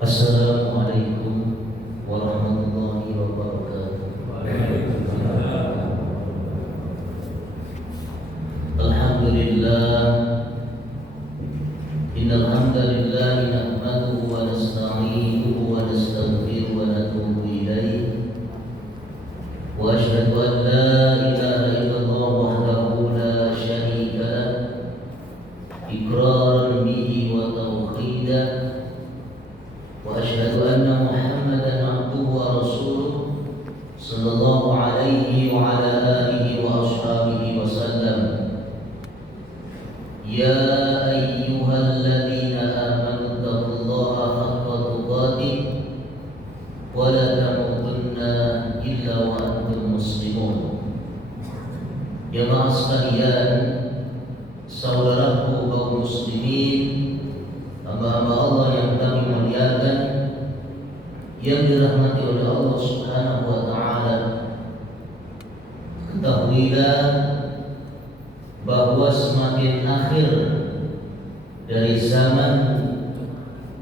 Assalamualaikum warahmatullahi wabarakatuh. Alhamdulillah, innal hamdalillah nahmaduhu wa nasta'inuhu wa nastaghfiruhu wa natubu ilayh. Wa asyhadu an la ilaha illallah wahdahu la syarika lah, iqraran bihi wa tauhidan. Wa asyhadu anna Muhammadan abduhu wa rasuluh sallallahu alaihi wa ala alihi wa ashabihi wa sallam. Ya ayyuhalladzina amanu taqullaha haqqa tuqatih wa la tamutunna illa wa antum muslimun. Jemaah sekalian, saudaraku kaum muslimin, hamba-hamba Allah yang kami muliakan, yang dirahmati oleh Allah Subhanahu wa taala. Ketahuilah bahwa semakin akhir dari zaman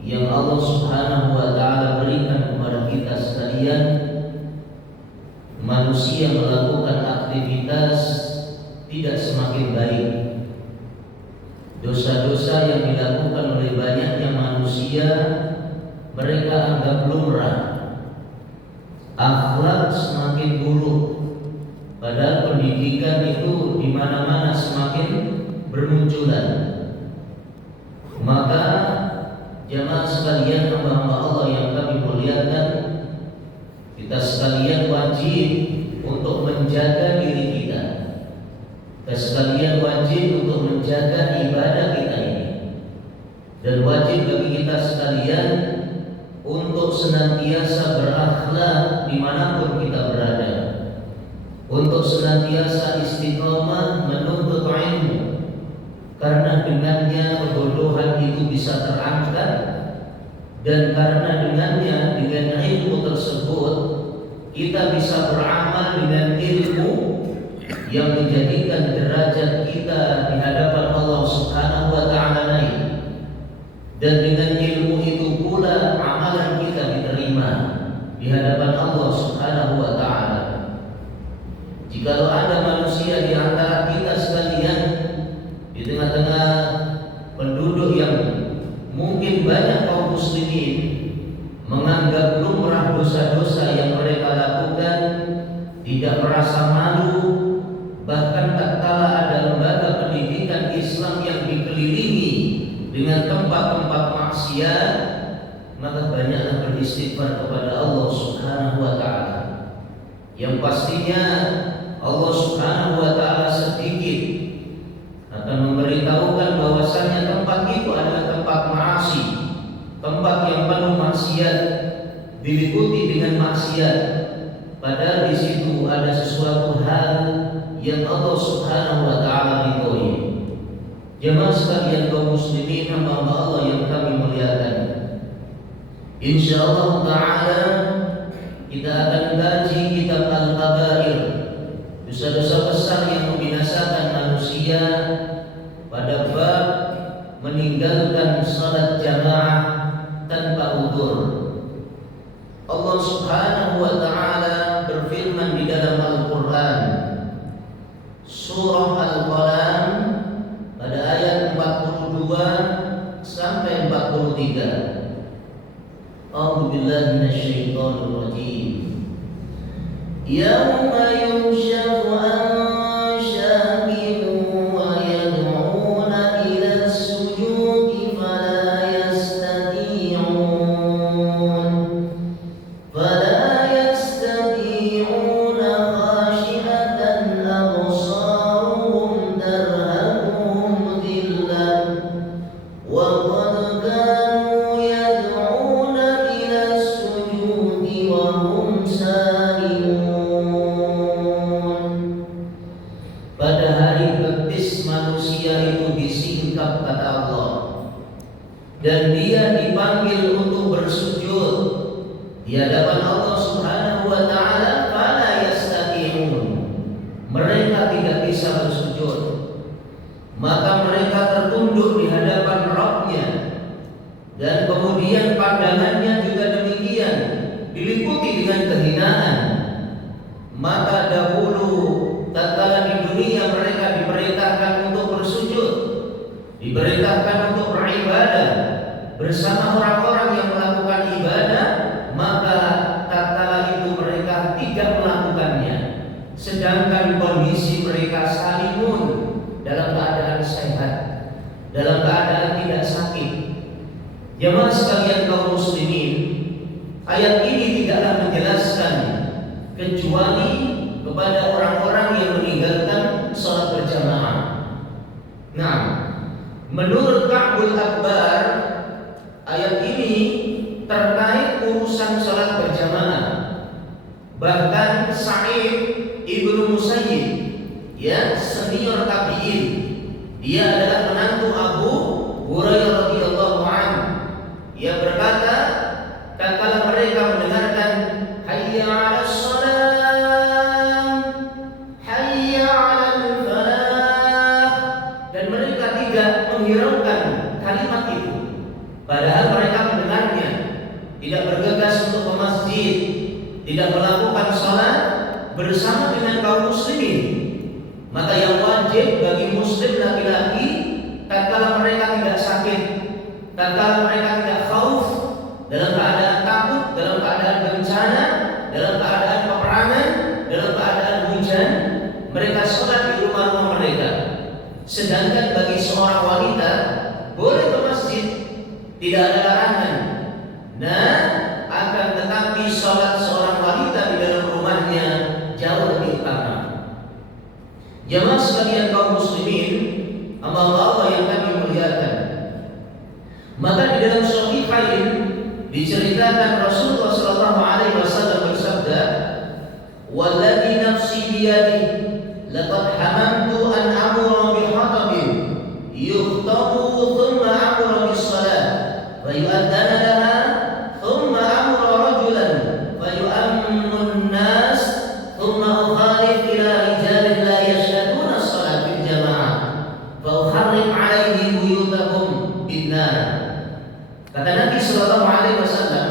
yang Allah Subhanahu wa taala berikan kepada kita sekalian, manusia melakukan aktivitas tidak semakin baik. Dosa-dosa yang dilakukan oleh banyaknya manusia mereka anggap lumrah. Akhlak semakin buruk, padahal pendidikan itu di mana-mana semakin bermunculan. Maka jemaah sekalian, hamba-hamba Allah yang kami muliakan, kita sekalian wajib untuk menjaga diri kita. Kita sekalian wajib untuk menjaga ibadah kita ini, dan wajib bagi kita sekalian untuk senantiasa berakhlak dimanapun kita berada, untuk senantiasa istiqomah menuntut ilmu, karena dengannya kebodohan itu bisa terangkat, dan karena dengannya, dengan ilmu tersebut kita bisa beramal dengan ilmu yang menjadikan derajat kita di hadapan Allah Subhanahu wa taala naik. Dan dengan ilmu itu pula amalan kita diterima di hadapan Allah Subhanahu wa taala. Jikalau ada manusia di antara kita sekalian, di tengah-tengah penduduk yang mungkin banyak kaum muslimin menganggap lumrah dosa-dosa yang mereka lakukan, tidak merasa malu, bahkan tak kala ada lembaga pendidikan Islam yang dikelilingi dengan tempat-tempat maksiat, maka banyaklah beristighfar kepada Allah Subhanahu wa taala. Yang pastinya Allah Subhanahu wa taala sedikit akan memberitahukan bahwasanya tempat itu adalah tempat maasi, tempat yang penuh maksiat, diliputi dengan maksiat. Padahal di situ ada sesuatu hal yang Allah Subhanahu wa taala ridhoi. Jemaah sekalian kaum muslimin, hamba Allah yang kami muliakan, insyaallah taala kita akan kaji kitab Al-Kabair, dosa-dosa besar yang membinasakan manusia, pada bab meninggalkan salat jamaah tanpa udzur. Allah Subhanahu wa taala berfirman di dalam Al-Qur'an, surah Al-Qalam, pada ayat 42 sampai 43. A'udzu billahi minasyaitonir rajim. Yauma yukshafu an syaqin wa yad'una ila as-sujudi fala yastati'un khashi'atan absaruhum tarhaquhum dhillah wa qad kanu yad'una ila as-sujudi wa hum salimun. Pada hari betis manusia itu disingkap, kata Allah, dan dia dipanggil untuk bersujud di hadapan Allah Subhanahu wa taala. Fala yastati'un, mereka tidak bisa bersujud. Maka mereka tertunduk di hadapan Rabbnya. dan kemudian pandangannya juga demikian, diliputi dengan kehinaan. Maka dahulu tatkala di dunia mereka diperintahkan untuk bersujud, diperintahkan untuk beribadah bersama orang-orang yang melakukan ibadah, maka tatkala itu mereka tidak melakukannya, sedangkan kondisi mereka salimun, dalam keadaan sehat, dalam keadaan tidak sakit. Jemaah sekalian kaum muslimin, ayat ini tidaklah menjelaskan kecuali kepada orang-orang yang meninggalkan sholat berjamaah. Nah, menurut Ka'bul Akbar, ayat ini terkait urusan sholat berjamaah. Bahkan Sa'id ibnu Musayyib, ya, senior tabi'in, dia adalah menantu Abu Hurairah radhiyallahu anhu. Ia berkata, tatkala mereka mendengarkan hayya 'alas shalah, hayya 'alal falah, dan mereka tidak menghiraukan kalimat itu, padahal mereka mendengarnya, tidak bergegas untuk ke masjid, tidak melakukan salat bersama dengan kaum muslimin. Maka yang wajib bagi muslim laki-laki, tatkala mereka tidak sakit, tatkala mereka tidak khauf, dalam keadaan takut, dalam keadaan bencana, dalam keadaan peperangan, dalam keadaan hujan, mereka sholat di rumah-rumah mereka. Sedangkan bagi seorang wanita boleh ke masjid, tidak ada larangan. Nah, akan tetapi sholat seorang wanita di dalam rumahnya jauh lebih utama. Jemaah sekalian kaum muslimin, Allah yang kami muliakan, maka di dalam Sahihain diceritakan Rasulullah sallallahu alaihi wasallam bersabda, "Walladzi nafsi biyadihi, laqad hamamtu an amura bi hatabin yukhtabu thumma amura bis salat wa yu'adhdhana laha thumma amura rajulan wa yu'ammu an-nas thumma ukhalif ila rijalin la yashhaduna as-salat bil jamaah fa uharrim 'alaihim buyutahum bin nar." Kata Nabi sallallahu alaihi wasallam,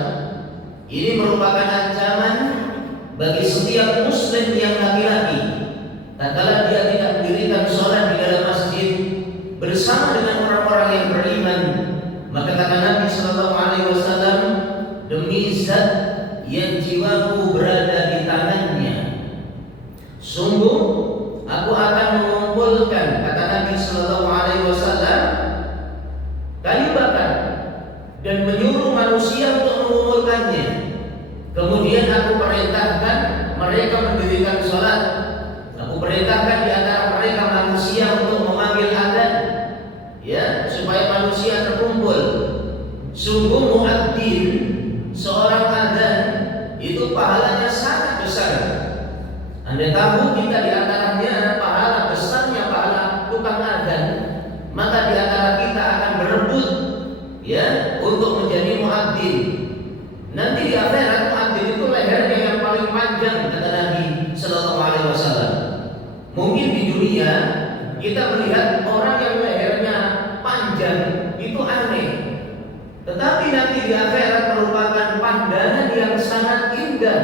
ini merupakan ancaman bagi setiap muslim yang laki-laki tatkala dia tidak mendirikan salat di dalam masjid bersama dengan orang-orang yang beriman. Maka kata Nabi sallallahu alaihi wasallam, demi zat yang jiwaku berada di tangannya, sungguh aku akan mengumpulkan, kata Nabi sallallahu alaihi wasallam, kayu bakar dan menyuruh manusia untuk mengumpulkannya. Kemudian aku perintahkan mereka mendirikan salat. Aku perintahkan di antara mereka manusia untuk memanggil adzan, ya, supaya manusia terkumpul. Sungguh muadzin, seorang adzan itu pahalanya sangat besar. Anda tahu kita di antaranya pahala besarnya pahala tukang adzan, maka di antara kita akan berebut, ya, untuk menjadi muadzin. Nanti di akhirat muadzin itu lehernya yang paling panjang, kata Nabi sallallahu alaihi wasallam. Mungkin di dunia kita melihat orang yang lehernya panjang itu aneh, tetapi nanti di akhirat merupakan pandangan yang sangat indah,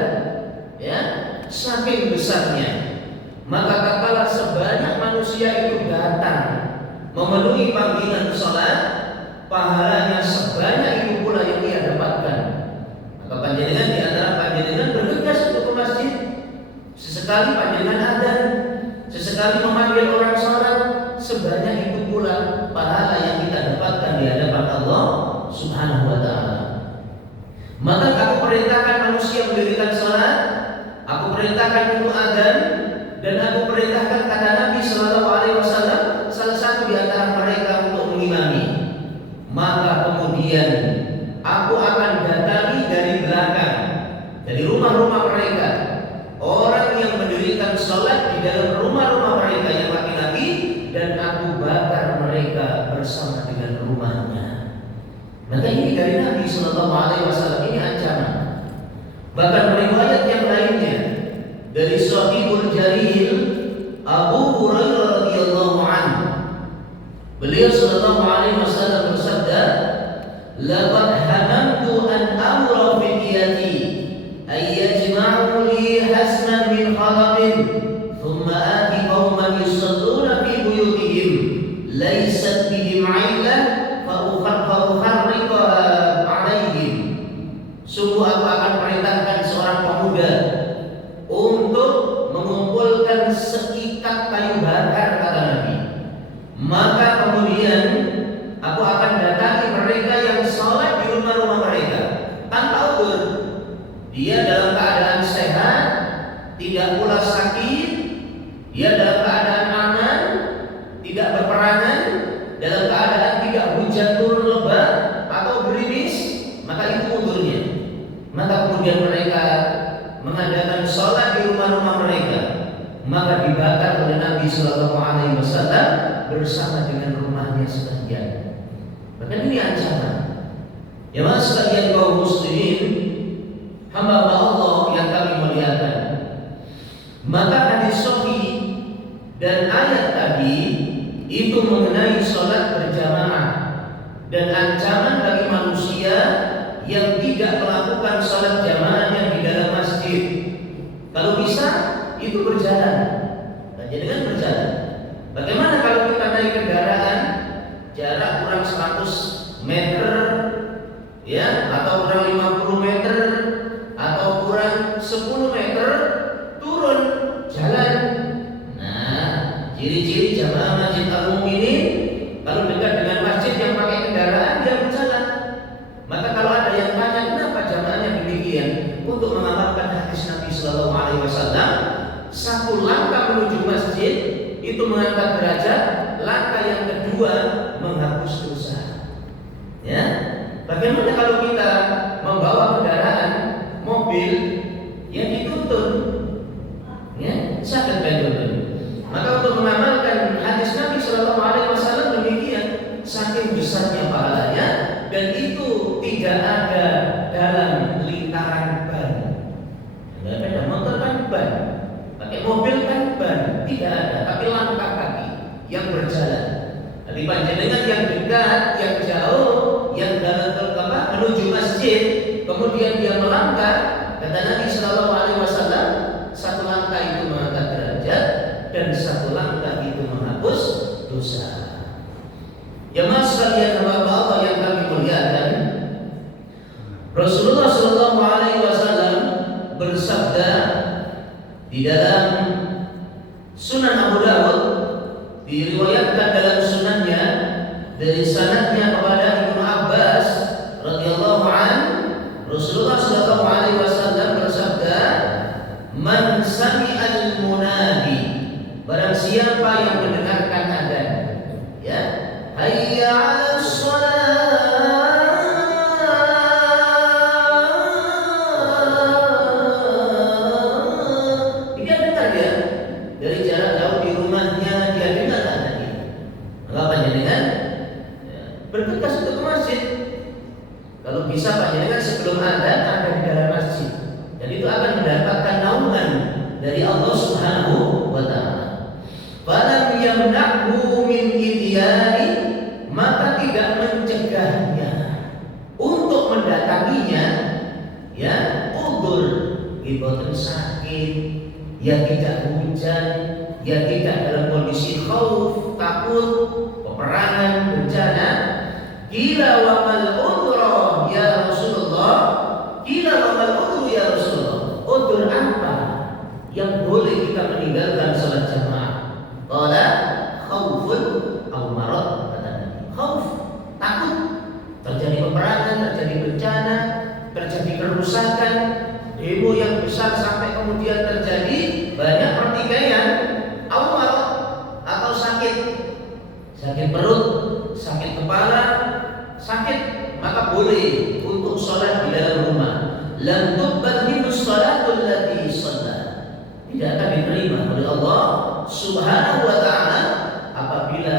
ya, saking besarnya. Maka tatkala sebanyak manusia itu datang memenuhi panggilan salat, pahalanya sebanyak itu pula yang ia dapatkan. Maka panjenengan di antara panjenengan bergegas untuk ke masjid, sesekali panjenengan adzan, sesekali memanggil orang salat, sebanyak itu pula pahala yang kita dapatkan di hadapan Allah Subhanahu wa taala. Maka aku perintahkan manusia mendirikan salat, aku perintahkan untuk adzan, dan aku perintahkan, kata Nabi sallallahu alaihi wasallam, salah satu di antara mereka untuk mengimami. Maka kemudian aku akan datangi dari belakang, dari rumah-rumah mereka, orang yang mendirikan salat di dalam rumah-rumah mereka yang laki-laki, dan aku bakar mereka bersama dengan rumahnya. Maka ini dari Nabi sallallahu alaihi wasallam, ini ancaman. Bahkan riwayat yang lainnya dari Sahihul Jalil Abu Hurairah radhiyallahu anhu, beliau sallallahu alaihi wasallam bersabda, "Laqad thumma ati qauman yusalluna fi buyutihim laysat bihim 'ailah fa ukharriqaha 'alaihim. Sungguh aku akan perintahkan seorang pemuda untuk mengumpulkan sekikat kayu bakar, kata Nabi. Maka kemudian aku akan datangi mereka yang sholat di rumah-rumah mereka tanpa udzur. Dia dalam keadaan sehat, tidak pula sakit, dia dalam keadaan aman, tidak berperangan, dalam keadaan tidak hujan turun lebat atau gerimis, maka itu udzurnya. Maka kemudian mereka mengadakan sholat di rumah-rumah mereka, maka dibakar oleh Nabi Shallallahu Alaihi Wasallam bersama dengan rumahnya sebagian. Bahkan ini ancaman. Ya mas sekalian kaum muslimin, hamba Allah yang kami muliakan. Maka hadis sahih dan ayat tadi itu mengenai sholat berjamaah dan ancaman bagi manusia yang tidak melakukan sholat jamaahnya di dalam masjid. Kalau bisa itu berjalan, dengan berjalan. Bagaimana kalau kita naik kendaraan jarak kurang 100 meter, ya, atau kurang 50 meter, atau kurang 10 meter, turun jalan. Nah, ciri-ciri jamaah Masjid Al-Mu'minin kalau dekat dengan masjid yang pakai kendaraan dia berjalan. Maka kalau ada yang tanya kenapa jamaahnya demikian, untuk mengamalkan hadis Nabi Sallallahu Alaihi Wasallam, satu langkah menuju masjid itu mengangkat derajat, langkah yang kedua menghapus dosa. Ya, bagaimana kalau kita membawa kendaraan mobil yang dituntun, ya, sangat baik. Maka untuk mengamalkan hadis Nabi Sallallahu Alaihi Wasallam demikian, saking besarnya pahalanya, dan itu tidak ada dalam lingkaran ban. Tidak ada motor kan ban, pakai mobil kan ban, tidak ada, tapi langkah kaki yang berjalan. Jadi panjenengan yang dekat, yang jauh, yang dalam menuju masjid, kemudian dia melangkah, kata Nabi Sallallahu Alaihi Wasallam, satu langkah itu mengangkat derajat dan satu langkah itu menghapus dosa. Jemaah sekalian hamba Allah yang kami muliakan, Rasulullah Sallallahu Alaihi Wasallam bersabda di dalam Sunan Abu Dawud, diriwayatkan dalam sunannya dari sanadnya kepada Ibnu Abbas radhiyallahu an, Rasulullah Sallallahu Alaihi Wasallam bersabda, "Man sami'al munadi," barang siapa yang mendengarkan adzan, ya, hayya 'alas shalah, dia dengar, dia dari jarak jauh di rumahnya dia dengar adzan. Maka panjenengan bergegas untuk ke masjid. Kalau bisa panjenengan sebelum adzan ada di dalam masjid, dan itu akan mendapatkan naungan dari Allah Subhanahu wa taala. Falam yamna'hu min ityani, maka tidak mencegahnya untuk mendatanginya, ya, udzur, ibadah sakit, ya tidak hujan, ya tidak dalam kondisi khauf, takut, peperangan, bencana. Qila wa mal udhra ya Rasulullah, qila wa mal udhru ya Rasulullah, udzur apa yang boleh kita meninggalkan salat jamaah? Qala khaufun aw marad, kata Nabi. Khauf, takut terjadi peperangan, terjadi bencana, terjadi kerusakan, demo yang besar sampai kemudian terjadi banyak pertikaian, aw marad, atau sakit perut, sakit kepala, sakit, maka boleh untuk sholat di dalam rumah. Lam tuqbal minhu shalatul lati shalla, tidak akan diterima oleh Allah Subhanahu wa taala apabila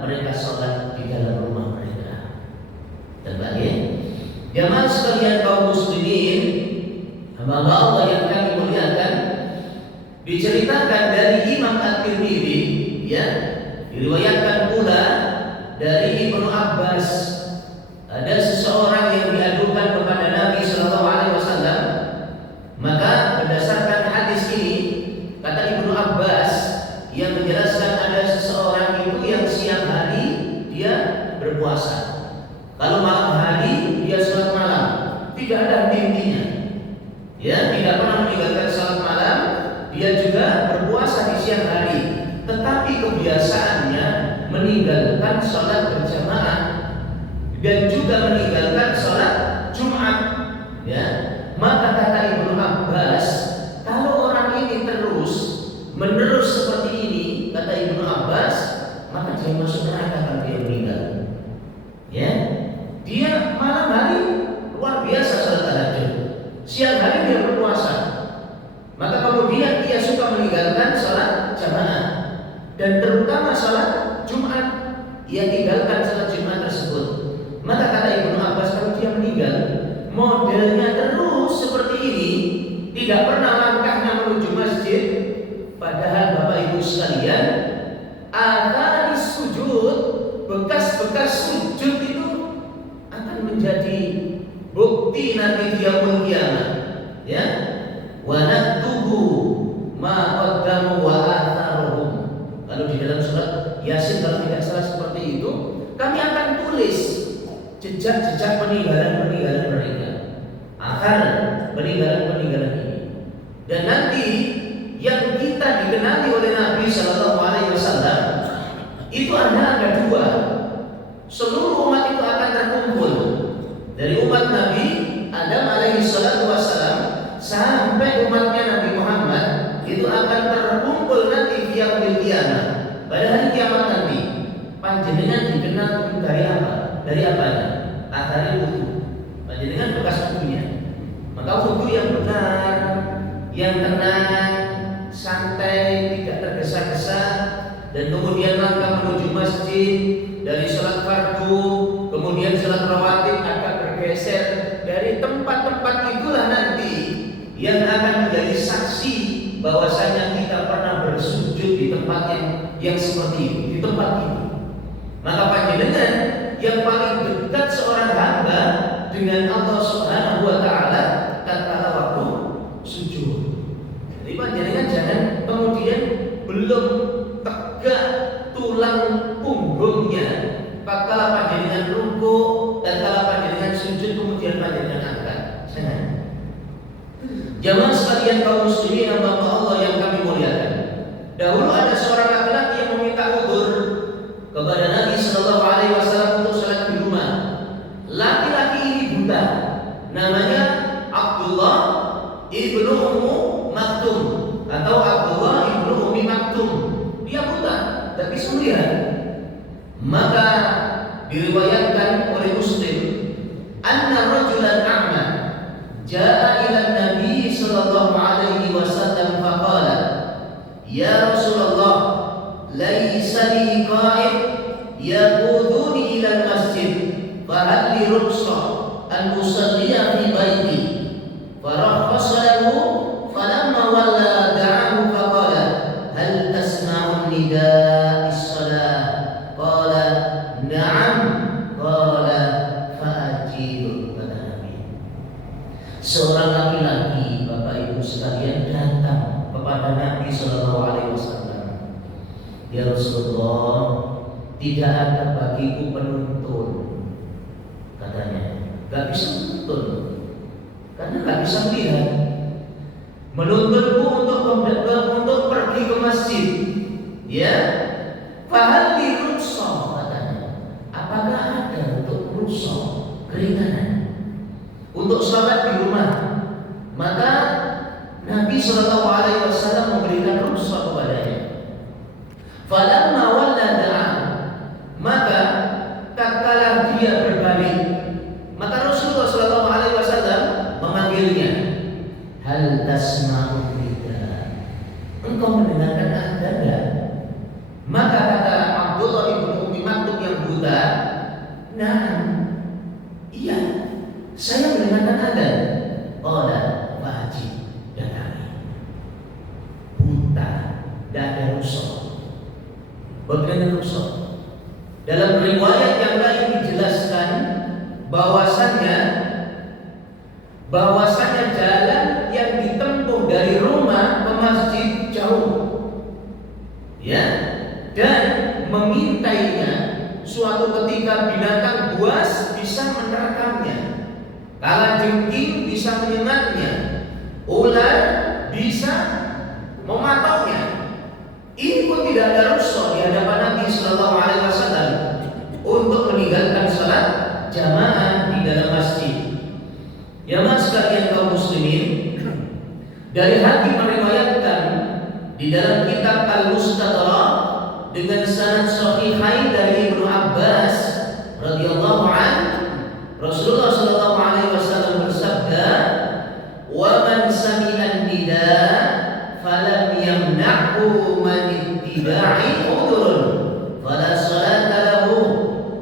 mereka sholat di dalam rumah mereka. Dan baik, jamaah sekalian kaum muslimin, hamba Allah yang kami muliakan, diceritakan dari Imam At-Tirmidzi, ya, diriwayatkan pula dari Ibnu Abbas, ada seseorang yang diadukan kepada Nabi Sallallahu Alaihi Wasallam. Maka berdasarkan hadis ini, kata Ibnu Abbas yang menjelaskan ada seseorang itu yang siang hari dia berpuasa, kalau malam hari dia sholat malam, tidak ada henti-hentinya. Ya, tidak pernah meninggalkan sholat malam, dia juga berpuasa di siang hari, tetapi kebiasaannya meninggalkan sholat berjamaah dan juga meninggalkan sholat Jumat. Ya, maka kata Ibnu Abbas, kalau orang ini terus menerus seperti ini, kata Ibnu Abbas, maka dia masuk neraka kalau dia meninggal. Ya, dia malam hari luar biasa sholat tahajud, siang hari dia berpuasa, maka kemudian dia suka meninggalkan sholat jamaah dan terutama sholat Jumat, ia tinggalkan sholat Jumat tersebut. Maka kata Ibnu Abbas, kalau dia meninggal modelnya terus seperti ini, tidak pernah langkahnya menuju masjid, padahal Bapak Ibu sekalian, akan sujud, bekas-bekas sujud itu akan menjadi bukti nanti yaumul qiyamah. Ya, wa naktubu ma qaddamu wa atharuhum. Kalau di dalam surat Yasin kalau tidak salah seperti itu, kami akan tulis jejak-jejak peninggalan-peninggalan mereka, akar peninggalan-peninggalan ini. Dan nanti yang kita dikenali oleh Nabi Shallallahu Alaihi Wasallam itu ada dua. Seluruh umat itu akan terkumpul dari umat Nabi Adam alaihi salatu wassalam sampai umatnya Nabi Muhammad, itu akan terkumpul nanti di yaumil qiyamah, pada hari kiamat nanti. Panjenengan dikenal dari apa? Dari apanya? Dari wudu. Panjenengan bekas wudunya. Maka wudu yang benar, yang tenang, santai, tidak tergesa-gesa, dan kemudian langkah menuju masjid, dari sholat fardu, kemudian sholat rawatib agak bergeser dari tempat-tempat itulah nanti yang akan menjadi saksi bahwasanya kita pernah bersujud di tempat yang seperti ini, di tempat ini. Maka panjenengan yang paling dekat seorang hamba dengan Allah Subhanahu wa taala tatkala waktu sujud. Jadi panjenengan jangan kemudian belum tegak tulang punggungnya tatkala panjenengan rukuk dan tatkala panjenengan sujud kemudian panjenengan angkat. Jangan. Jamaah sekalian kaum muslimin hamba Allah yang kami muliakan. Dahulu ada seorang laki-laki yang meminta udzur kepada Nabi Sallallahu Alaihi Wasallam untuk salat di rumah. Laki-laki ini buta, namanya Abdullah ibnu Ummu Maktum atau Abdullah ibnu Ummi Maktum. Dia buta, tak bisa melihat. Maka diriwayatkan oleh Muslim, anna rajulan a'ma jaa ila Nabi sallallahu alaihi wasallam faqala, ya Rasulullah, laisa li qa'id yaquduni ila al-masjid, fa hal li rukhsah an usalliya fi baiti? Farakhasa lahu, falamma walla da'ahu faqala, hal tasma'u nidaa as-salah? Qala na'am. Qala fa'ajibu, kata Nabi. Seorang laki-laki, Bapak Ibu sekalian, datang kepada Nabi Sallallahu Alaihi Wasallam. Ya Rasulullah, tidak ada bagiku penuntun, katanya. Gak bisa menuntun karena gak bisa melihat. Menuntunku untuk pergi ke masjid. Ya, fahal li rukhsah, katanya. Apakah ada untuk rukhsah, keringanan untuk salat di rumah? Maka Nabi Sallallahu Alaihi Wasallam memberikan rukhsah kepadanya. Falamma walla da'a, maka tatkala dia berbalik, maka Rasulullah Sallallahu Alaihi Wasallam memanggilnya. Hal tasma'u nidaa, engkau mendengarkan adzan enggak? Maka kata Abdullah ibnu Ummi Maktum yang buta, nah, iya, saya mendengarkan adzan. Qala wajib, datangi. Buta, tidak ada rukhsah. Bagaimana rukhsah? Dalam riwayat yang lain dijelaskan bahwasanya jalan yang ditempuh dari rumah ke masjid jauh. mengintainya. Suatu ketika binatang buas bisa menerkamnya, kalajengking bisa menyengatnya, ular bisa mematoknya. Ini pun tidak ada rukhsah di hadapan Nabi Sallallahu Alaihi Wasallam untuk meninggalkan salat jamaah di dalam masjid. Jamaah sekalian kaum muslimin, dari Hakim meriwayatkan di dalam kitab Al-Mustadrak dengan sanad sahihain dari Ibnu Abbas radhiyallahu anhu, Rasulullah sallallahu alaihi wasallam bersabda, "Wa man sami'a an-nida falam yamna'hu man ittiba'i udhrun fala salata lahu."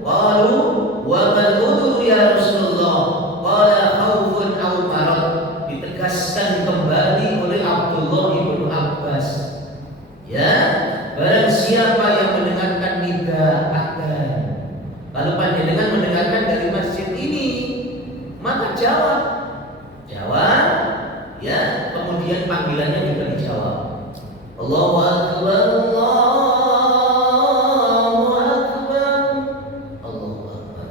Qalu, "Wa mal udhru ya Rasulullah?" Qala khaufun aw marad. Ditegaskan kembali oleh Abdullah bin Abbas, ya, barang siapa yang mendengarkan nida adzan, lalu panjenengan mendengarkan dari masjid ini, maka jawab, ya, kemudian panggilannya juga dijawab. Allahu akbar, Allahu akbar, Allahu akbar.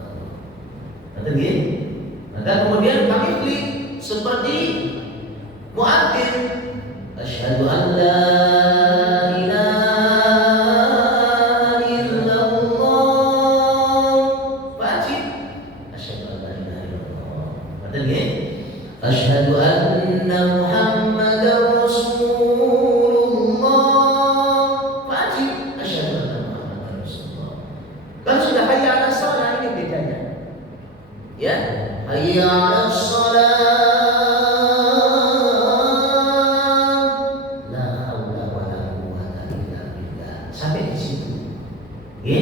Maka kemudian kami klik seperti muadzin, asyhadu an la asyhadu anna Muhammadar Rasulullah, wajib asyhadu anna Muhammadar Rasulullah. Kan sudah hayya 'alas shalah, ini bedanya. Ya, hayya 'alas shalah, la haula wala quwwata illa billah. Sampai di situ. Ya,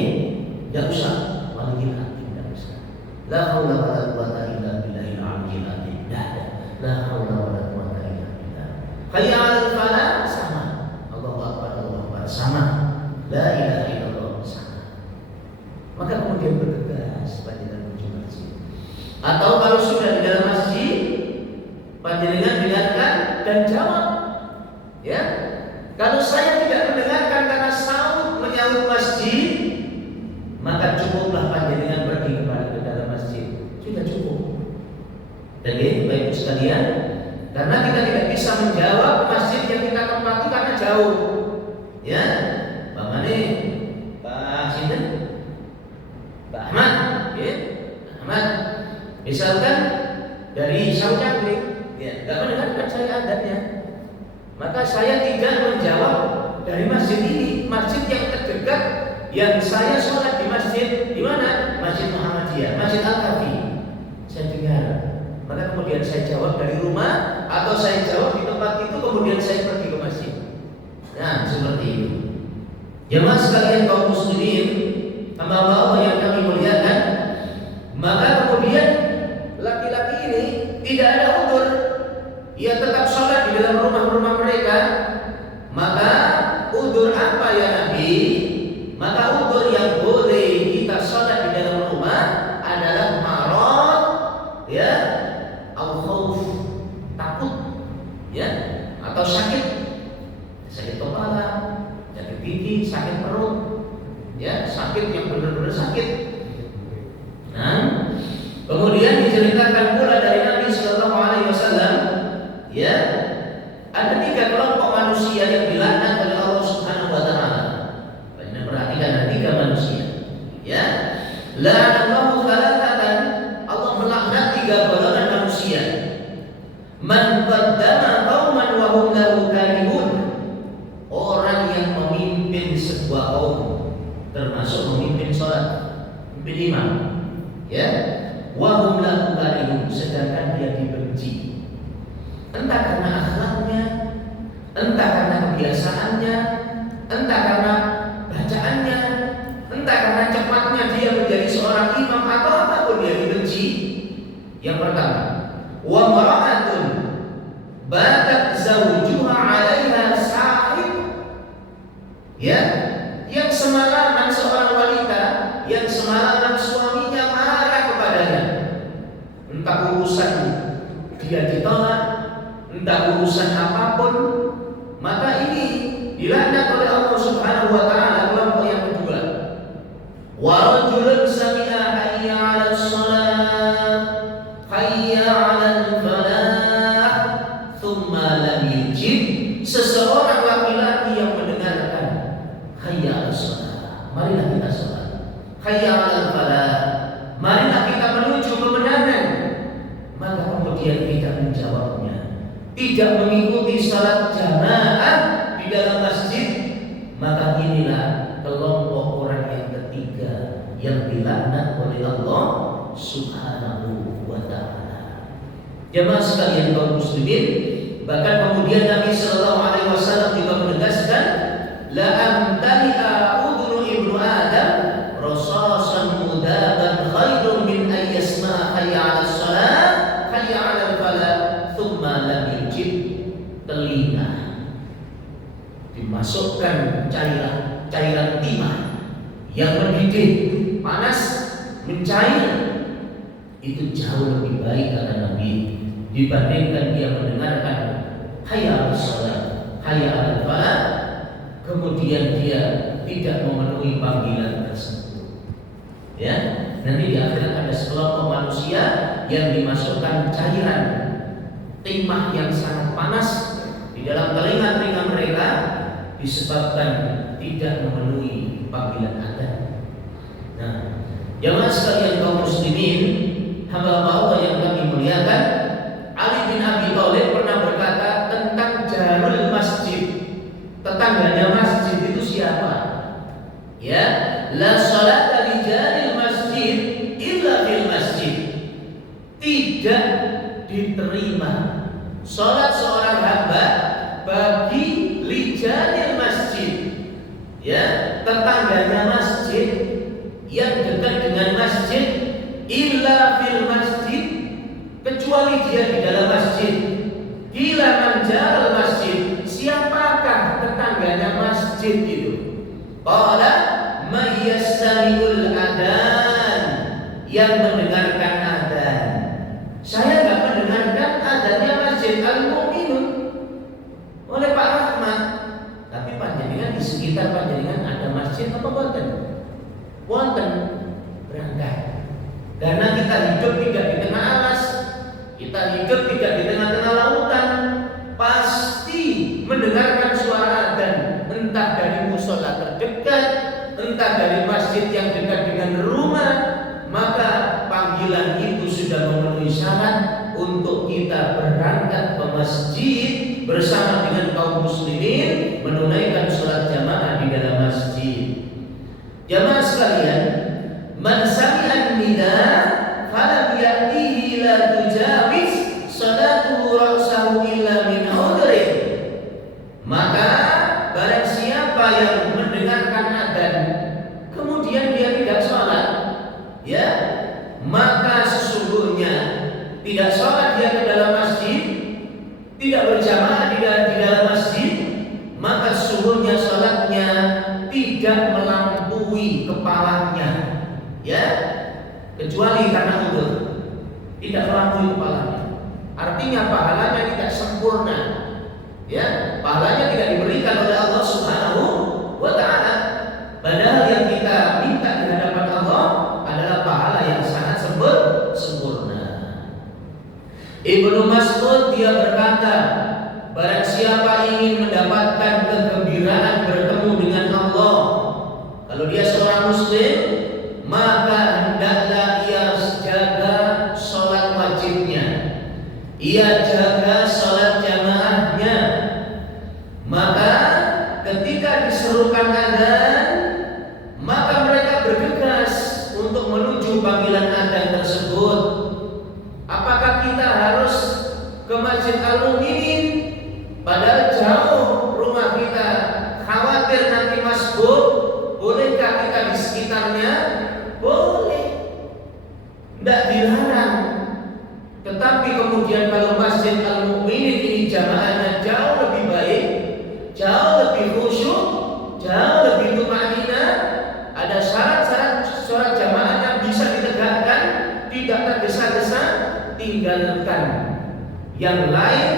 enggak usah waliyil hakim, enggak usah. La haula wala quwwata illa billahil aliyyil azim. La haula wala quwwata illa billah. Hayya 'alal falah sama. Allahu akbar, Allahu akbar sama. La ilaha illallah sama. Maka kemudian bergegas panjenengan menuju masjid. Atau kalau sudah di dalam masjid, panjenengan dengarkan dan jawab. Ya. Kalau saya tidak mendengarkan karena saut menyaut masjid, maka cukuplah panjenengan pergi ke dalam masjid. Sudah cukup. Jadi baik sekalian, karena kita tidak bisa menjawab masjid yang kita tempati karena jauh, ya. Bagaimana Pak Sinten, Pak Ahmad, ya, Ahmad, misalkan dari Saujangkring, ya, nggak mendengarkan saya adatnya, maka saya tidak menjawab dari masjid ini, masjid yang terdekat, yang saya sholat di masjid di mana? Masjid Muhammadiyah, Masjid Al-Kafi. Saya dengar. Maka kemudian saya jawab dari rumah, atau saya jawab di tempat itu, kemudian saya pergi ke masjid. Nah, seperti itu. Jemaah sekalian kaum muslimin, hamba Allah yang kami muliakan, maka kemudian laki-laki ini tidak ada udzur, ia tetap sholat di dalam rumah-rumah mereka. Maka udzur apa ya Nabi? Maka udzur yang boleh kita sholat di dalam rumah adalah marad, ya, takut, ya, atau sakit kepala, sakit gigi, sakit perut, ya, sakit yang benar-benar sakit. Nah, kemudian diceritakan pula dari Nabi Sallallahu Alaihi Wasallam, ya, ada 3 kelompok manusia yang dilaknat oleh Allah Subhanahu Wa Taala. Kalian perhatikan, ada 3 manusia, ya, la'anallahu thalathatan, Allah melaknat 3 golongan manusia. Man qaddama qauman wa hum lahu karihun, orang yang memimpin sebuah kaum, termasuk memimpin salat, memimpin imam, ya, wa hum lahu karihun, sedangkan dia dibenci. Entah karena akhlaknya, entah karena kebiasaannya, entah karena bacaannya, entah karena cepatnya dia menjadi seorang imam, atau apapun dia dibenci. Yang pertama, wa mar'atun batat zawjuha 'alaiha sahib, ya, yang semalaman seorang wanita, yang semalaman suaminya marah kepadanya, entah urusan dia ditolak, entah urusan apapun, maka ini dilaknat oleh Allah Subhanahu Wa Taala. Kelompok yang kedua, hayya 'alal falah, marilah kita menuju kemenangan. Maka kemudian tidak menjawabnya, tidak mengikuti salat jamaah di dalam masjid, maka inilah kelompok orang yang ketiga yang dilaknat oleh Allah Subhanahu wa ta'ala. Jemaah sekalian kaum muslimin, bahkan kemudian Nabi sallallahu alaihi wasallam juga menegaskan, la amtali'a udhunu ibnu Adam rasasan mudaban khairun min ay yasma'a hayya 'alas shalah hayya 'alal falah thumma lam yujib. Telinga dimasukkan cairan timah yang mendidih, panas, mencair, itu jauh lebih baik kata Nabi dibandingkan dia mendengarkan hayya 'alas shalah hayya 'alal falah kemudian dia tidak memenuhi panggilan tersebut. Ya, nanti di akhirat ada sekelompok manusia yang dimasukkan cairan timah yang sangat panas di dalam telinga mereka disebabkan tidak memenuhi panggilan adzan. Nah, jemaah sekalian kaum muslimin, hamba Allah yang kami muliakan, Ali bin Abi Thalib pernah berkata tentang jarul masjid, tetangganya masjid itu siapa? Ya, la salata li jaril masjid illa fil masjid. Tidak diterima salat seorang hamba bagi lijanil masjid, ya, tetangganya masjid yang dekat dengan masjid, illa fil masjid, kecuali dia di dalam masjid. Gila manjaral masjid, siapakah tetangganya masjid itu? Qala mayyastami'ul adan, yang mendengarkan adzan. Saya enggak mendengarkan adzannya Masjid Al-Mu'minun oleh Pak Rahmat, tapi panjenengan di sekitar panjenengan ada masjid apa wonten? Wonten, berangkat. Karena kita hidup tidak di tengah alas, kita hidup tidak di tengah-tengah lautan, pasti mendengarkan suara adzan, entah dari musola terdekat, entah dari masjid yang dekat dengan rumah, maka panggilan itu sudah memenuhi syarat untuk kita berangkat ke masjid bersama dengan kaum muslimin menunaikan sholat jamaah di dalam masjid. Jamaah sekalian, man sami'an nida falam ya'tihi la tujawiz salatuhu ra'sahu illa min udhrin. Maka barang siapa yang mendengarkan adzan kemudian dia tidak sholat, ya, maka sesungguhnya tidak sholat dia ke dalam masjid, tidak berjamaah di dalam masjid, maka sesungguhnya sholatnya tidak melampaui kepalanya, ya, kecuali karena udzur, tidak melampaui kepalanya. Artinya pahalanya tidak sempurna, ya, pahalanya tidak diberikan oleh Allah Subhanahu wa ta'ala. Padahal yang kita minta di hadapan Allah adalah pahala yang sangat sempurna. Ibnu Mas'ud dia berkata, barang siapa ingin mendapatkan kegembiraan bertemu dengan Allah, kalau dia seorang muslim, maka hendaklah ia jaga sholat wajibnya, ia jaga sholat jamaahnya. Maka ketika diserukan adzan, maka mereka bergegas untuk menuju panggilan adzan tersebut. Apakah kita harus ke Masjid Al-Mu'minin padahal jauh rumah kita, khawatir nanti masbuk? Bolehkah kita di sekitarnya? Boleh, tidak dilarang. Tetapi kemudian kalau Masjid Al-Mu'minin ini jamaahnya jauh lebih baik, jauh lebih khusyuk, jauh lebih tumanina, ada syarat-syarat sholat jamaahnya bisa ditegakkan, tidak tergesa-gesa, tinggalkan yang lain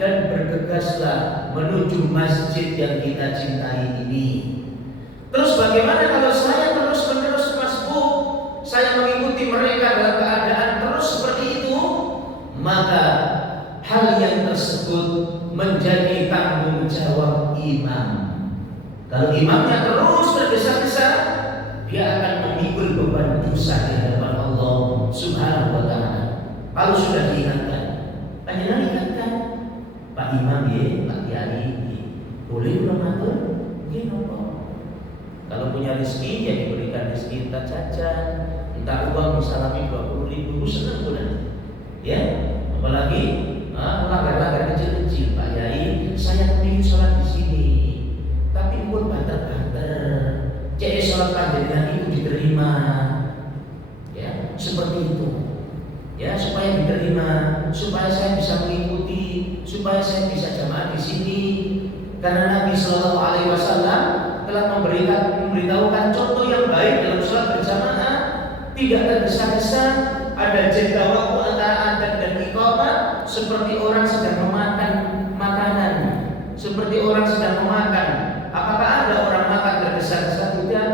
dan bergegaslah menuju masjid yang kita cintai ini. Terus bagaimana kalau saya terus-menerus masbuk, saya mengikuti mereka dalam keadaan terus seperti itu? Maka hal yang tersebut menjadi tanggung jawab imam. Kalau imamnya terus tergesa-gesa, dia akan memikul beban dosa di hadapan Allah Subhanahu wa taala. Kalau sudah diingatkan, panjenengan ingatkan, Pak Imam ya, Pak Kiai, boleh belum atur? Mungkin apa? Kalau punya rezeki ya diberikan rezeki, entah jajan, entah uang misalnya 20.000, senang bulan. Ya, apalagi langgar-langgar kecil-kecil, Pak Yai, saya ingin sholat di sini, tapi pun banter-banter, jadi sholat panjenengan itu diterima, ya, seperti itu, ya, supaya diterima, supaya saya bisa mengikuti, supaya saya bisa jamaah di sini, karena Nabi Shallallahu Alaihi Wasallam telah memberitahukan contoh yang baik dalam sholat berjamaah, tidak tergesa-gesa, ada jeda waktu antara adzan dan iqamah, seperti orang sedang memakan makanan, seperti orang sedang memakan. Apakah ada orang makan tergesa-gesa? Tidak.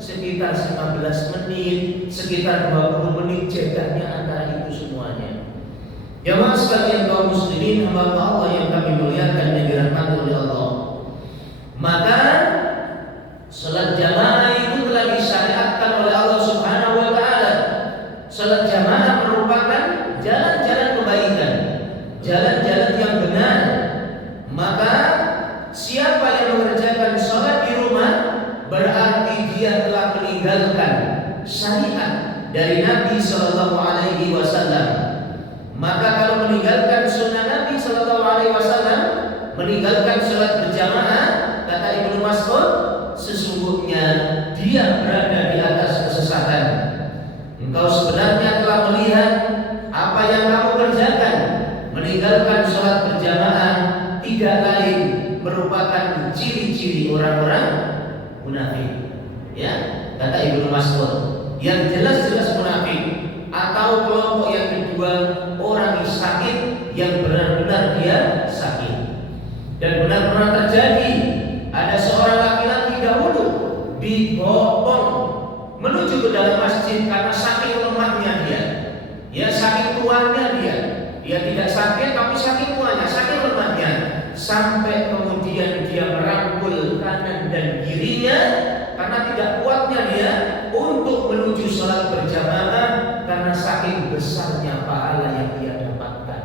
Sekitar 15 menit, sekitar 20 menit jedanya antara itu semuanya. Jamaah sekalian kaum muslimin, hamba Allah yang kami muliakan yang dirahmati oleh Allah. Maka salat jamaah itu telah disyariatkan oleh Allah Subhanahu wa taala. Salat jamaah merupakan jalan-jalan kebaikan, jalan-jalan yang benar. Maka siapa yang mengerjakan salat di rumah berarti dia telah meninggalkan syariat dari Nabi Sallallahu Alaihi Wasallam. Maka kalau meninggalkan sunnah Nabi Sallallahu Alaihi Wasallam, meninggalkan salat berjamaah, kata Ibnu Mas'ud, sesungguhnya dia berada di atas kesesatan. Engkau sebenarnya telah melihat apa yang kamu kerjakan. Meninggalkan sholat berjamaah tidak lain merupakan ciri-ciri orang-orang munafik. Ya, kata Ibnu Mas'ud, yang jelas-jelas munafik, atau kelompok yang kedua, orang yang sakit, yang benar-benar dia sakit. Dan benar-benar terjadi, ada seorang laki-laki dahulu dibopong menuju ke dalam masjid karena saking lemahnya dia, ya, saking tuanya dia tidak sakit tapi saking tuanya, saking lemahnya, sampai kemudian dia merangkul kanan dan kirinya karena tidak kuatnya dia untuk menuju sholat berjamaah karena saking besarnya pahala yang dia dapatkan.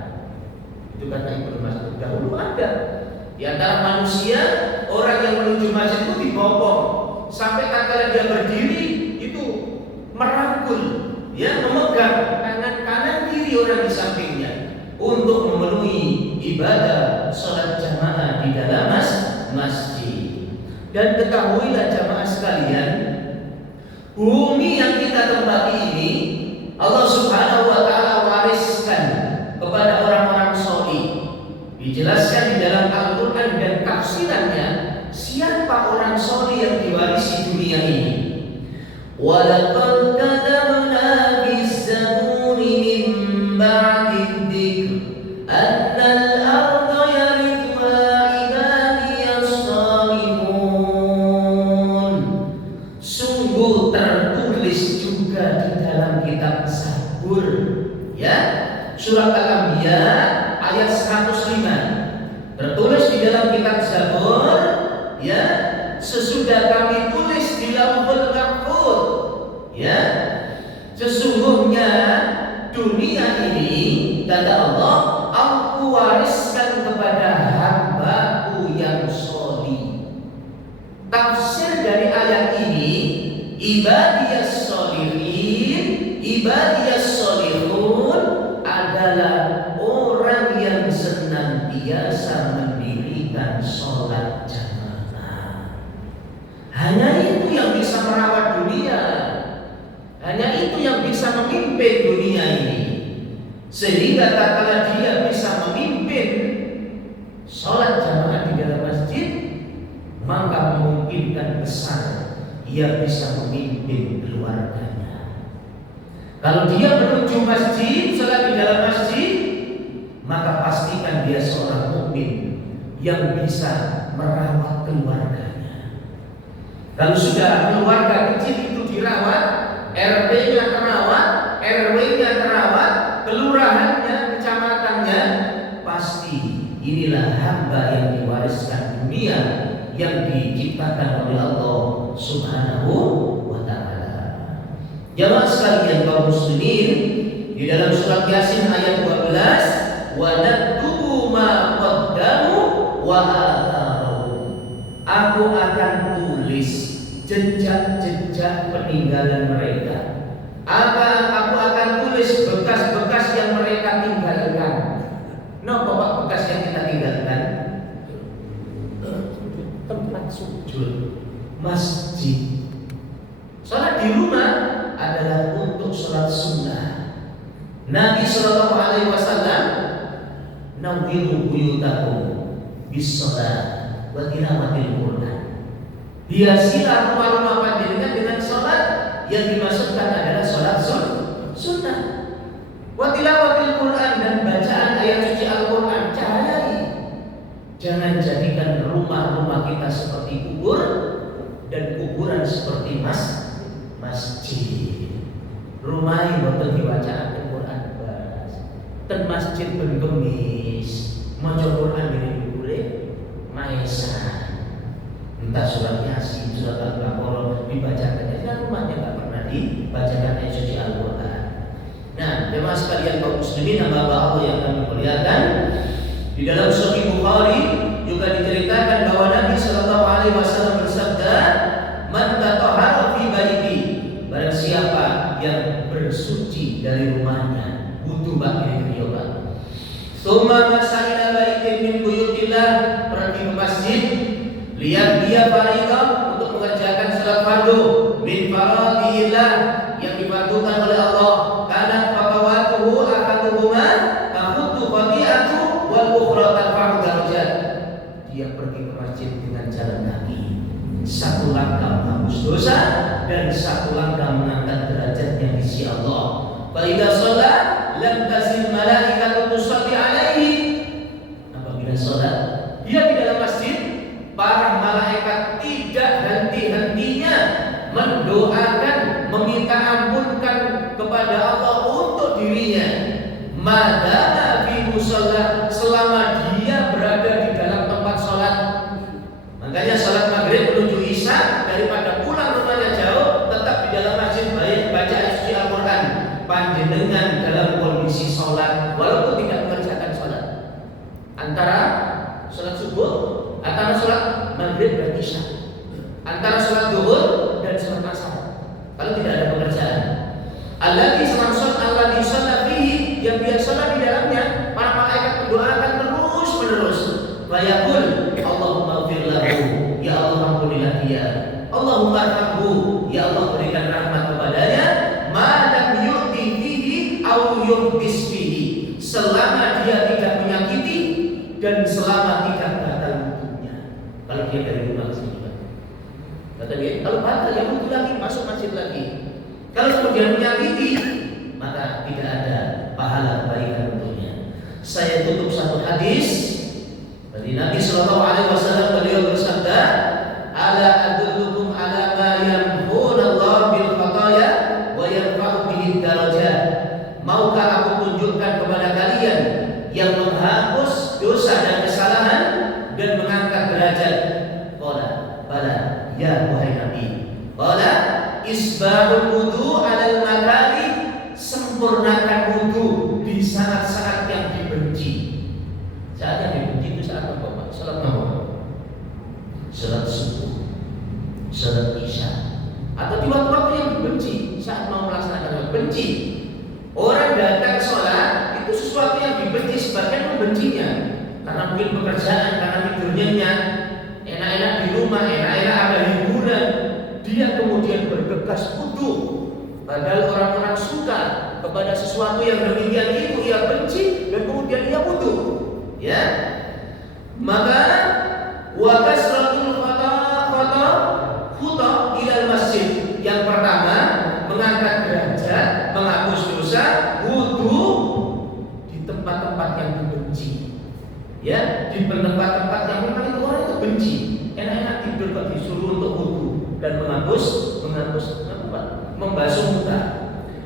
Itu kata Ibnu Mas'ud. Dahulu ada di antara manusia orang yang menuju masjid itu dibopong sampai tatkala dia berdiri itu merangkul, ya, memegang tangan kanan kiri orang di sampingnya untuk memenuhi ibadah sholat jamaah di dalam masjid. Dan ketahuilah jamaah sekalian, bumi yang kita tempati ini Allah Subhanahu wa taala wariskan kepada orang-orang sholih. Dijelaskan di dalam Al-Quran dan tafsirannya, siapa orang sholih yang diwarisi dunia ini. Walaqad katabna fis zaburi min ba'di dzikr annal arda yarithuha ibadiyas shalihun. Sungguh tertulis juga di dalam kitab Zabur, ya, surat Al-Anbiya ayat 105. Tertulis di dalam kitab Zabur, ya, sesudah kami tulis di Lauhul Mahfuz, ya, sesungguhnya dunia ini, kata Allah, aku wariskan kepada hamba-Ku yang sholih. Tafsir dari ayat ini, ibadiyas sholihin, ibadiyas sholihun adalah orang yang senantiasa mendirikan sholat jamaah. Hanya itu yang bisa merawat dunia, hanya itu yang bisa memimpin dunia ini. Sehingga tatkala dia bisa memimpin sholat jamaah di dalam masjid, maka memungkinkan besar ia bisa memimpin keluarganya. Kalau dia menuju masjid, sholat di dalam masjid, maka pastikan dia seorang mukmin yang bisa merawat keluarganya. Kalau sudah keluarga kecil itu dirawat, RT-nya terawat, RW-nya terawat, kelurahannya, kecamatannya, pasti inilah hamba yang diwariskan dunia yang diciptakan oleh Allah Subhanahu wa taala. Jamaah sekalian kaum muslimin, di dalam surat Yasin ayat 12, wa naktubu ma qaddamu wa atharu. Aku akan tulis jejak-jejak peninggalan mereka. Aku akan tulis bekas-bekas yang mereka tinggalkan. Napa Pak bekas yang kita tinggalkan? Tempat sujud, masjid. Salat di rumah adalah untuk salat sunnah. Nabi Shallallahu Alaihi Wasallam nawwiru buyutakum bis-shalah wa tilawatil Quran. Hiasilah rumah-rumah panjenengan dengan salat yang dimaksudkan adalah salat sunnah. Wa tilawatil Quran, dan bacaan ayat suci Al-Quran. Cahayai. Jangan jadikan rumah-rumah kita seperti kubur dan kuburan seperti masjid. Rumah boten diwaca Al-Quran bas. Ten masjid ben kemis, maca Quran dene kubure maesan. Entah surat Yasin, surat Al-Baqarah dibacakan, dan rumahnya enggak pernah dibacakan ayat suci Al-Quran. Nah, jemaah sekalian kaum muslimin hamba Allah yang kami muliakan, di dalam Sahih Bukhari juga diceritakan bahwa Nabi Shallallahu Alaihi Wasallam bersabda, "Man tatahhara fi baiti," barang siapa yang bersuci dari rumahnya, wudu bagi beliau. Tsumma masaila baitin min buyutillah, pergi ke masjid, lihat dia fardhu untuk mengerjakan salat fardu, min faradillah yang dibantukan oleh Allah, karena fatawatuhu akaduhuma tahutu qadiatu wal ukhra tarfa'u darajat. Dia pergi ke masjid dengan jalan kaki, satu langkah menghapus dosa dan satu langkah mengangkat derajatnya di sisi Allah. Fa idza shalla lam tazil malaikatu tusalli alaihi. Apabila salat dia di dalam masjid, para malaikat tidak henti-hentinya mendoakan, meminta ampunkan kepada Allah untuk dirinya. Madama fi musalla, selama dia berada di dalam tempat salat. Makanya salat maghrib menuju isya, daripada pulang rumahnya jauh, tetap di dalam masjid baca suci Al-Quran. Panjenengan dalam kondisi salat, walaupun tidak mengerjakan salat, antara salat subuh, antara salat maghrib dan isya, antara salat zuhur dan salat asar, kalau tidak ada pekerjaan, alladzi shalla fihi, yang dia salat di dalamnya, para malaikat mendoakan terus menerus. Wa yaqul Allahumma ighfir lahu, ya Allah ampunilah dia. Allahumma arhamhu, ya Allah berikan rahmat kepadanya. Ma lam yu'ti fihi aw yuhdis fihi, selama dia tidak menyakiti dan selama tidak batal wudunya. Kalau dia dari rumah ke sini, kata dia, kalau batal ya wudu lagi, masuk masjid lagi. Kalau kemudian menyakiti, maka tidak ada pahala kebaikan untuknya. Saya tutup satu hadis dari Nabi Shallallahu Alaihi Wasallam. Beliau bersabda, "Ala adullukum ala ma yamhunallahu bil khataya wa yarfa'u bihi darajat." Maukah aku tunjukkan kepada kalian yang menghapus dosa dan kesalahan dan mengangkat derajat? Qala, bala, ya wahai Nabi. Qala, isbahul wudu 'alal makari, sempurnakan wudu di saat-saat yang dibenci. Saat yang dibenci itu saat apa, Pak? Salat apa? Salat subuh, salat isya, atau di waktu-waktu yang dibenci, saat mau melaksanakan benci. Orang datang sholat itu sesuatu yang dibenci, sebagian membencinya karena mungkin pekerjaan, karena tidurnya nyenyak, enak-enak di rumah, enak-enak ada hiburan, dia kemudian bergegas wudu. Padahal orang-orang suka kepada sesuatu yang demikian itu, ia benci dan kemudian ia wudu. Ya, maka wa kasratul khata ilal masjid. Yang pertama, mengangkat derajat, menghapus dosa, wudu di tempat-tempat yang dibenci. Ya, di tempat-tempat yang memang itu orang itu benci. Enak-enak tidur kok disuruh untuk wudu dan menghapus apa? Membasuh muka.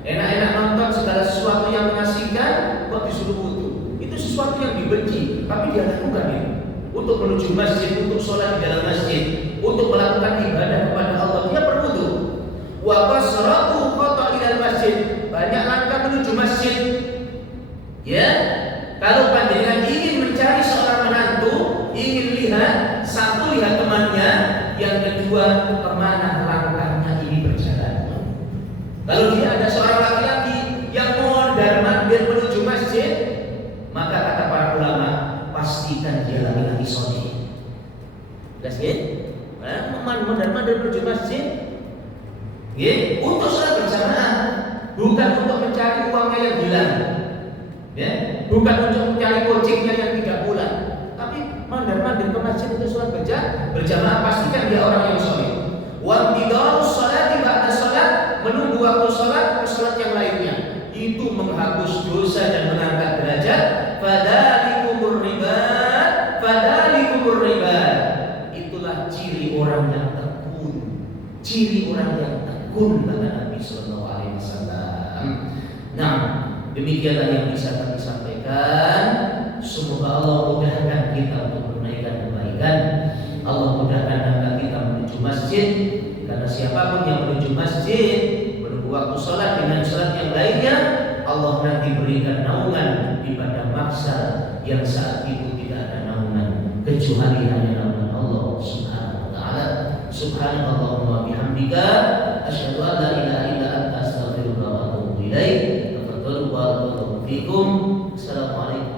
Enak-enak nonton segala sesuatu yang mengasihkan kok disuruh wudu. Itu sesuatu yang dibenci, tapi dia lakukan itu untuk menuju masjid, untuk sholat di dalam masjid, untuk melakukan ibadah kepada Allah, dia berwudu. Wa qasratu khata ila Kalau dia ada seorang laki-laki yang mondar-mandir menuju masjid, maka kata para ulama, pastikan dia laki-laki soleh. Jelas ya? Mondar-mandir menuju masjid, ya, untuk sholat berjamaah, bukan untuk mencari uangnya yang hilang, ya, bukan untuk mencari kucingnya yang tidak pulang, tapi mondar-mandir ke masjid untuk sholat berjamaah, pastikan dia orang yang soleh. Wa tidarus sholati ba'da sholat, menunggu waktu sholat ke sholat yang lainnya, itu menghapus dosa dan mengangkat derajat. Fadzalikumur ribat, itulah ciri orang yang tekun, ciri orang yang tekun, kata Nabi Sallallahu Alaihi Wasallam. Nah, demikianlah yang bisa kami sampaikan. Semoga Allah mudahkan kita untuk menaikkan kebaikan. Allah mudahkan langkah kita menuju masjid, karena siapapun yang menuju masjid menunggu waktu sholat dengan sholat yang lainnya, Allah nanti berikan naungan di padang mahsyar yang saat itu tidak ada naungan kecuali hanya naungan Allah Subhanahu wa taala. Subhanallahumma wa bihamdika asyhadu an la ilaha illa anta astaghfiruka wa atubu ilaik. Tafadhalu barakallahu fikum. Assalamualaikum